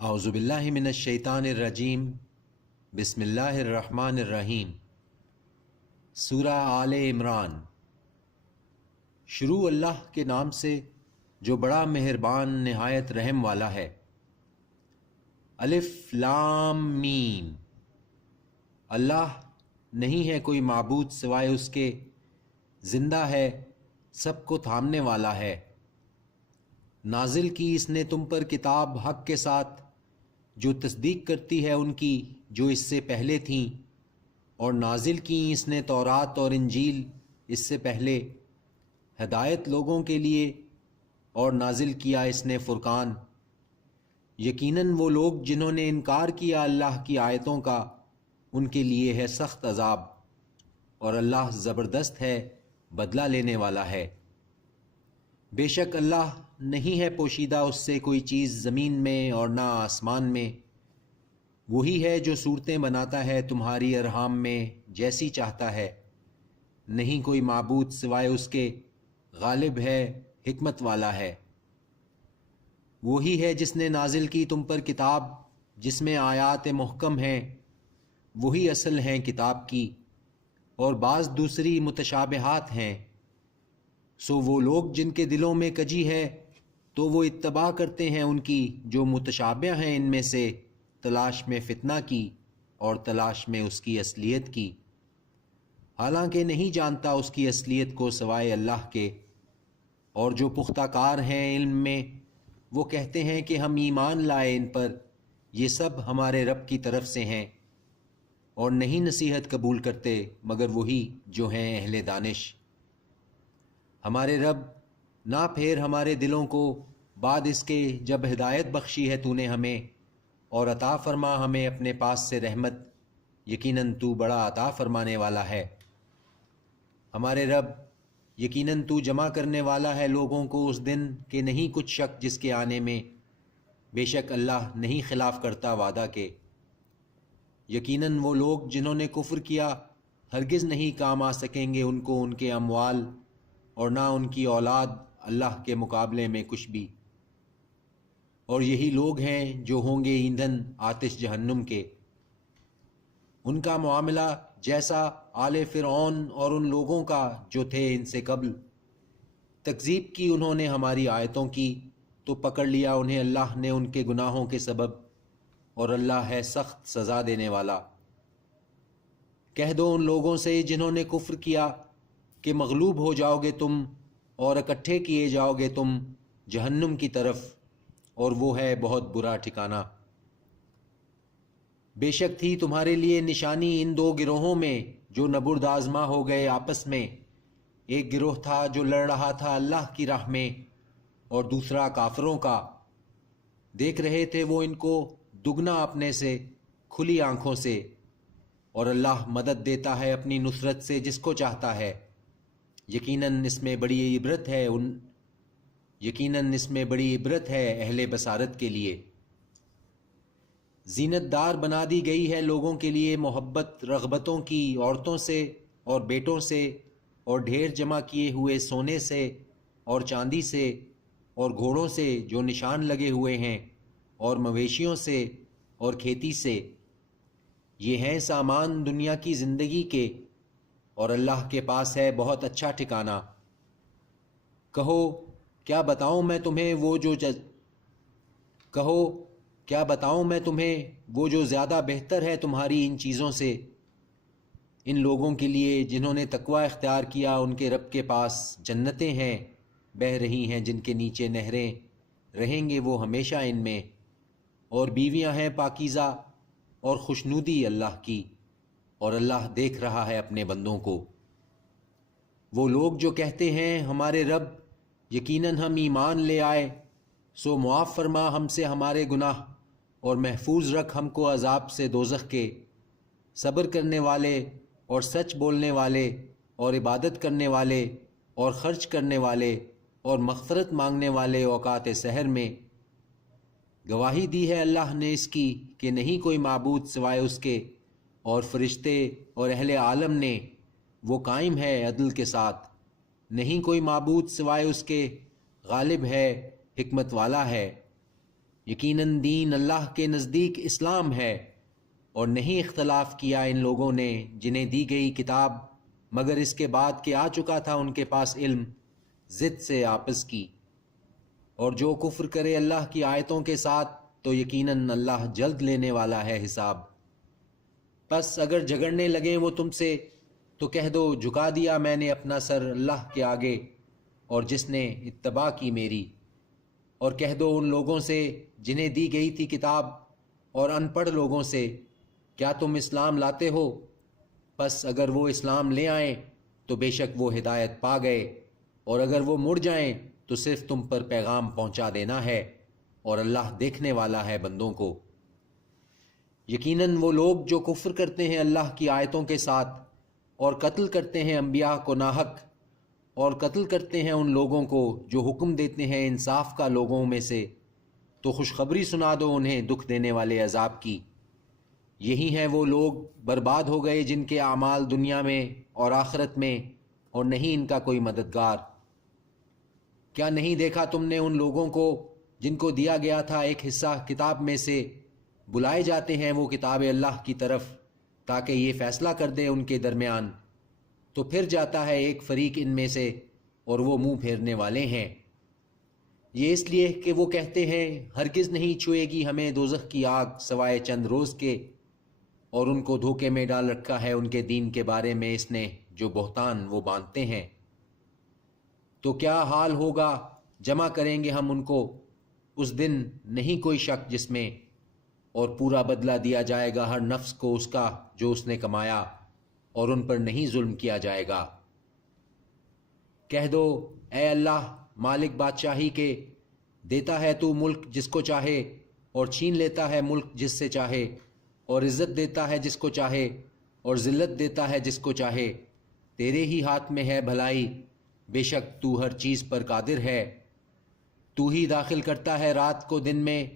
اعوذ باللہ من الشیطان الرجیم بسم اللہ الرحمن الرحیم۔ سورہ آل عمران۔ شروع اللہ کے نام سے جو بڑا مہربان نہایت رحم والا ہے۔ الف لام میم۔ اللہ نہیں ہے کوئی معبود سوائے اس کے، زندہ ہے، سب کو تھامنے والا ہے۔ نازل کی اس نے تم پر کتاب حق کے ساتھ، جو تصدیق کرتی ہے ان کی جو اس سے پہلے تھیں، اور نازل کی اس نے تورات اور انجیل اس سے پہلے، ہدایت لوگوں کے لیے، اور نازل کیا اس نے فرقان۔ یقیناً وہ لوگ جنہوں نے انکار کیا اللہ کی آیتوں کا، ان کے لیے ہے سخت عذاب، اور اللہ زبردست ہے، بدلہ لینے والا ہے۔ بے شک اللہ نہیں ہے پوشیدہ اس سے کوئی چیز زمین میں اور نہ آسمان میں۔ وہی ہے جو صورتیں بناتا ہے تمہاری ارحام میں جیسی چاہتا ہے، نہیں کوئی معبود سوائے اس کے، غالب ہے، حکمت والا ہے۔ وہی ہے جس نے نازل کی تم پر کتاب جس میں آیات محکم ہیں، وہی اصل ہیں کتاب کی، اور بعض دوسری متشابہات ہیں۔ سو وہ لوگ جن کے دلوں میں کجی ہے تو وہ اتباع کرتے ہیں ان کی جو متشابہ ہیں ان میں سے، تلاش میں فتنہ کی اور تلاش میں اس کی اصلیت کی، حالانکہ نہیں جانتا اس کی اصلیت کو سوائے اللہ کے۔ اور جو پختہ کار ہیں علم میں، وہ کہتے ہیں کہ ہم ایمان لائے ان پر، یہ سب ہمارے رب کی طرف سے ہیں، اور نہیں نصیحت قبول کرتے مگر وہی جو ہیں اہل دانش۔ ہمارے رب نہ پھیر ہمارے دلوں کو بعد اس کے جب ہدایت بخشی ہے تو نے ہمیں، اور عطا فرما ہمیں اپنے پاس سے رحمت، یقیناً تو بڑا عطا فرمانے والا ہے۔ ہمارے رب یقیناً تو جمع کرنے والا ہے لوگوں کو اس دن کہ نہیں کچھ شک جس کے آنے میں، بے شک اللہ نہیں خلاف کرتا وعدہ کے۔ یقیناً وہ لوگ جنہوں نے کفر کیا ہرگز نہیں کام آ سکیں گے ان کو ان کے اموال اور نہ ان کی اولاد اللہ کے مقابلے میں کچھ بھی، اور یہی لوگ ہیں جو ہوں گے ایندھن آتش جہنم کے۔ ان کا معاملہ جیسا آل فرعون اور ان لوگوں کا جو تھے ان سے قبل، تکذیب کی انہوں نے ہماری آیتوں کی تو پکڑ لیا انہیں اللہ نے ان کے گناہوں کے سبب، اور اللہ ہے سخت سزا دینے والا۔ کہہ دو ان لوگوں سے جنہوں نے کفر کیا کہ مغلوب ہو جاؤ گے تم اور اکٹھے کیے جاؤ گے تم جہنم کی طرف، اور وہ ہے بہت برا ٹھکانہ۔ بے شک تھی تمہارے لیے نشانی ان دو گروہوں میں جو نبرد آزما ہو گئے آپس میں، ایک گروہ تھا جو لڑ رہا تھا اللہ کی راہ میں، اور دوسرا کافروں کا۔ دیکھ رہے تھے وہ ان کو دگنا اپنے سے کھلی آنکھوں سے، اور اللہ مدد دیتا ہے اپنی نصرت سے جس کو چاہتا ہے۔ یقیناً اس میں بڑی عبرت ہے اہل بصارت کے لیے۔ زینت دار بنا دی گئی ہے لوگوں کے لیے محبت رغبتوں کی عورتوں سے اور بیٹوں سے، اور ڈھیر جمع کیے ہوئے سونے سے اور چاندی سے اور گھوڑوں سے جو نشان لگے ہوئے ہیں، اور مویشیوں سے اور کھیتی سے۔ یہ ہیں سامان دنیا کی زندگی کے، اور اللہ کے پاس ہے بہت اچھا ٹھکانہ۔ کہو کیا بتاؤں میں تمہیں وہ جو زیادہ بہتر ہے تمہاری ان چیزوں سے، ان لوگوں کے لیے جنہوں نے تقوی اختیار کیا ان کے رب کے پاس جنتیں ہیں بہہ رہی ہیں جن کے نیچے نہریں، رہیں گے وہ ہمیشہ ان میں، اور بیویاں ہیں پاکیزہ اور خوشنودی اللہ کی، اور اللہ دیکھ رہا ہے اپنے بندوں کو۔ وہ لوگ جو کہتے ہیں ہمارے رب یقیناً ہم ایمان لے آئے، سو معاف فرما ہم سے ہمارے گناہ، اور محفوظ رکھ ہم کو عذاب سے دوزخ کے۔ صبر کرنے والے اور سچ بولنے والے اور عبادت کرنے والے اور خرچ کرنے والے اور مغفرت مانگنے والے اوقات سحر میں۔ گواہی دی ہے اللہ نے اس کی کہ نہیں کوئی معبود سوائے اس کے، اور فرشتے اور اہل عالم نے، وہ قائم ہے عدل کے ساتھ، نہیں کوئی معبود سوائے اس کے، غالب ہے، حکمت والا ہے۔ یقیناً دین اللہ کے نزدیک اسلام ہے، اور نہیں اختلاف کیا ان لوگوں نے جنہیں دی گئی کتاب مگر اس کے بعد کہ آ چکا تھا ان کے پاس علم، ضد سے آپس کی۔ اور جو کفر کرے اللہ کی آیتوں کے ساتھ تو یقیناً اللہ جلد لینے والا ہے حساب۔ پس اگر جھگڑنے لگیں وہ تم سے تو کہہ دو جھکا دیا میں نے اپنا سر اللہ کے آگے اور جس نے اتباع کی میری، اور کہہ دو ان لوگوں سے جنہیں دی گئی تھی کتاب اور ان پڑھ لوگوں سے کیا تم اسلام لاتے ہو؟ پس اگر وہ اسلام لے آئیں تو بے شک وہ ہدایت پا گئے، اور اگر وہ مڑ جائیں تو صرف تم پر پیغام پہنچا دینا ہے، اور اللہ دیکھنے والا ہے بندوں کو۔ یقیناً وہ لوگ جو کفر کرتے ہیں اللہ کی آیتوں کے ساتھ اور قتل کرتے ہیں انبیاء کو ناحق، اور قتل کرتے ہیں ان لوگوں کو جو حکم دیتے ہیں انصاف کا لوگوں میں سے، تو خوشخبری سنا دو انہیں دکھ دینے والے عذاب کی۔ یہی ہیں وہ لوگ برباد ہو گئے جن کے اعمال دنیا میں اور آخرت میں، اور نہیں ان کا کوئی مددگار۔ کیا نہیں دیکھا تم نے ان لوگوں کو جن کو دیا گیا تھا ایک حصہ کتاب میں سے، بلائے جاتے ہیں وہ کتاب اللہ کی طرف تاکہ یہ فیصلہ کر دے ان کے درمیان، تو پھر جاتا ہے ایک فریق ان میں سے اور وہ منہ پھیرنے والے ہیں۔ یہ اس لیے کہ وہ کہتے ہیں ہرگز نہیں چھوئے گی ہمیں دوزخ کی آگ سوائے چند روز کے، اور ان کو دھوکے میں ڈال رکھا ہے ان کے دین کے بارے میں اس نے جو بہتان وہ باندھتے ہیں۔ تو کیا حال ہوگا، جمع کریں گے ہم ان کو اس دن، نہیں کوئی شک جس میں، اور پورا بدلہ دیا جائے گا ہر نفس کو اس کا جو اس نے کمایا، اور ان پر نہیں ظلم کیا جائے گا۔ کہہ دو اے اللہ مالک بادشاہی کے، دیتا ہے تو ملک جس کو چاہے اور چھین لیتا ہے ملک جس سے چاہے، اور عزت دیتا ہے جس کو چاہے اور ذلت دیتا ہے جس کو چاہے، تیرے ہی ہاتھ میں ہے بھلائی، بے شک تو ہر چیز پر قادر ہے۔ تو ہی داخل کرتا ہے رات کو دن میں،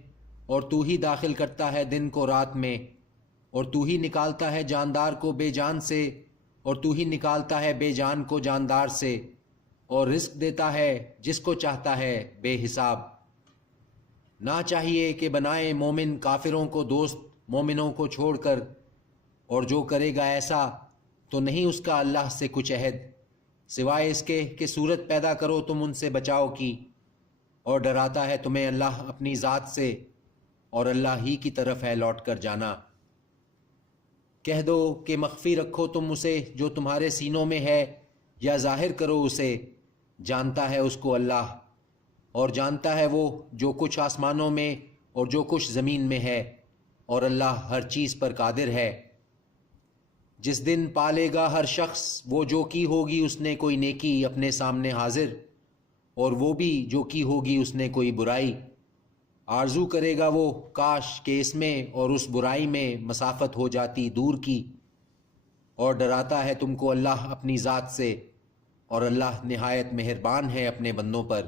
اور تو ہی داخل کرتا ہے دن کو رات میں، اور تو ہی نکالتا ہے جاندار کو بے جان سے، اور تو ہی نکالتا ہے بے جان کو جاندار سے، اور رزق دیتا ہے جس کو چاہتا ہے بے حساب۔ نہ چاہیے کہ بنائے مومن کافروں کو دوست مومنوں کو چھوڑ کر، اور جو کرے گا ایسا تو نہیں اس کا اللہ سے کچھ عہد، سوائے اس کے کہ صورت پیدا کرو تم ان سے بچاؤ کی، اور ڈراتا ہے تمہیں اللہ اپنی ذات سے، اور اللہ ہی کی طرف ہے لوٹ کر جانا۔ کہہ دو کہ مخفی رکھو تم اسے جو تمہارے سینوں میں ہے، یا ظاہر کرو اسے، جانتا ہے اس کو اللہ، اور جانتا ہے وہ جو کچھ آسمانوں میں اور جو کچھ زمین میں ہے، اور اللہ ہر چیز پر قادر ہے۔ جس دن پالے گا ہر شخص وہ جو کی ہوگی اس نے کوئی نیکی اپنے سامنے حاضر، اور وہ بھی جو کی ہوگی اس نے کوئی برائی، آرزو کرے گا وہ کاش کہ اس میں اور اس برائی میں مسافت ہو جاتی دور کی، اور ڈراتا ہے تم کو اللہ اپنی ذات سے، اور اللہ نہایت مہربان ہے اپنے بندوں پر۔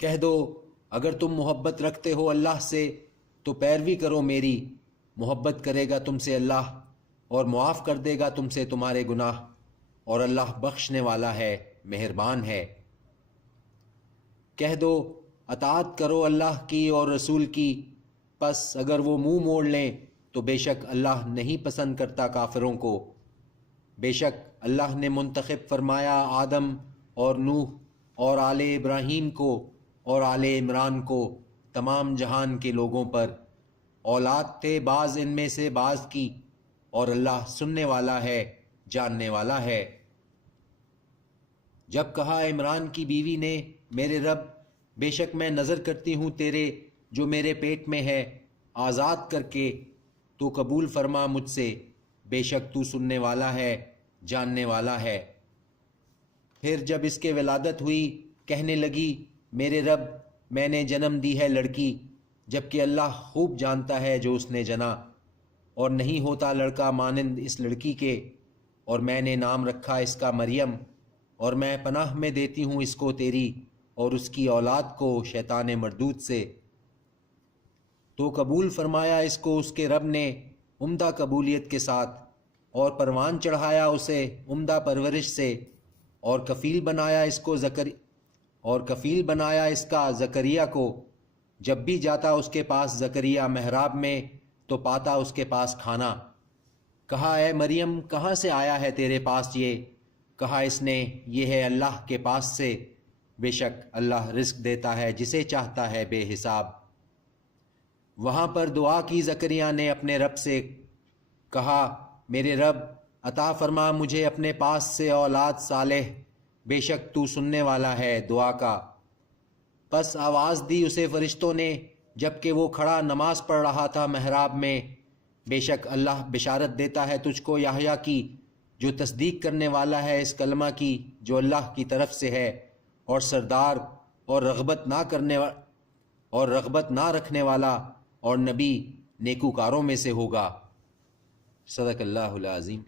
کہہ دو اگر تم محبت رکھتے ہو اللہ سے تو پیروی کرو میری، محبت کرے گا تم سے اللہ، اور معاف کر دے گا تم سے تمہارے گناہ، اور اللہ بخشنے والا ہے مہربان ہے۔ کہہ دو اطاعت کرو اللہ کی اور رسول کی، پس اگر وہ منہ موڑ لیں تو بے شک اللہ نہیں پسند کرتا کافروں کو۔ بے شک اللہ نے منتخب فرمایا آدم اور نوح اور آل ابراہیم کو اور آل عمران کو تمام جہان کے لوگوں پر، اولاد تھے بعض ان میں سے بعض کی، اور اللہ سننے والا ہے جاننے والا ہے۔ جب کہا عمران کی بیوی نے میرے رب بے شک میں نظر کرتی ہوں تیرے جو میرے پیٹ میں ہے آزاد کر کے، تو قبول فرما مجھ سے، بے شک تو سننے والا ہے جاننے والا ہے۔ پھر جب اس کے ولادت ہوئی کہنے لگی میرے رب میں نے جنم دی ہے لڑکی، جبکہ اللہ خوب جانتا ہے جو اس نے جنا، اور نہیں ہوتا لڑکا مانند اس لڑکی کے، اور میں نے نام رکھا اس کا مریم، اور میں پناہ میں دیتی ہوں اس کو تیری اور اس کی اولاد کو شیطان مردود سے۔ تو قبول فرمایا اس کو اس کے رب نے عمدہ قبولیت کے ساتھ، اور پروان چڑھایا اسے عمدہ پرورش سے، اور کفیل بنایا اس کا زکریا کو، جب بھی جاتا اس کے پاس زکریا محراب میں تو پاتا اس کے پاس کھانا۔ کہا اے مریم کہاں سے آیا ہے تیرے پاس یہ؟ کہا اس نے یہ ہے اللہ کے پاس سے، بے شک اللہ رزق دیتا ہے جسے چاہتا ہے بے حساب۔ وہاں پر دعا کی زکریا نے اپنے رب سے، کہا میرے رب عطا فرما مجھے اپنے پاس سے اولاد صالح، بے شک تو سننے والا ہے دعا کا۔ پس آواز دی اسے فرشتوں نے جب کہ وہ کھڑا نماز پڑھ رہا تھا محراب میں، بے شک اللہ بشارت دیتا ہے تجھ کو یحییٰ کی، جو تصدیق کرنے والا ہے اس کلمہ کی جو اللہ کی طرف سے ہے، اور سردار اور رغبت نہ رکھنے والا اور نبی نیکوکاروں میں سے ہوگا۔ صدق اللہ العظیم۔